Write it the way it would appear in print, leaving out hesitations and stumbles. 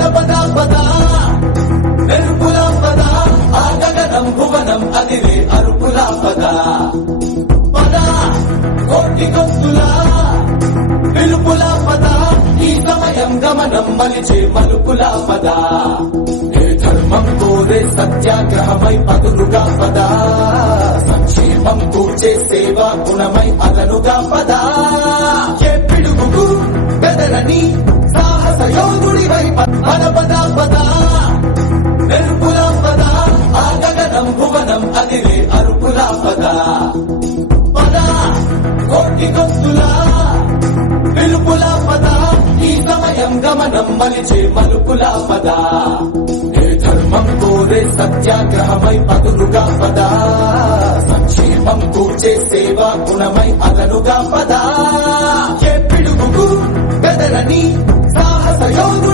పద పద పద మెరుపుల పద ఆ గగనం భువనం అదిరే అరుపుల పద పద కోటి గొంతుల పిలుపుల పద ఈ సమయం గమనం మలిచే మలుపుల పద ఏ ధర్మం కోరే సత్యాగ్రహమై పదులుగా పద సంక్షేమం కూర్చే సేవా గుణమై అదనుగా పద ఏ పిడుగుకు బెదరని సాహస యోధుడివై పద పద పద మెరుపుల పద ఆ గగనం భువనం అదిరే అరుపుల పద పద కోటి గొంతుల పిలుపుల పద ఈ సమయం గమనం మలిచే మలుపుల పద ఏ ధర్మం కోరే సత్యాగ్రహమై పదులుగా పద సంక్షేమం కూర్చే సేవా గుణమై అదనుగా పద ఏ పిడుగుకు బెదరని సాహస యోధుడి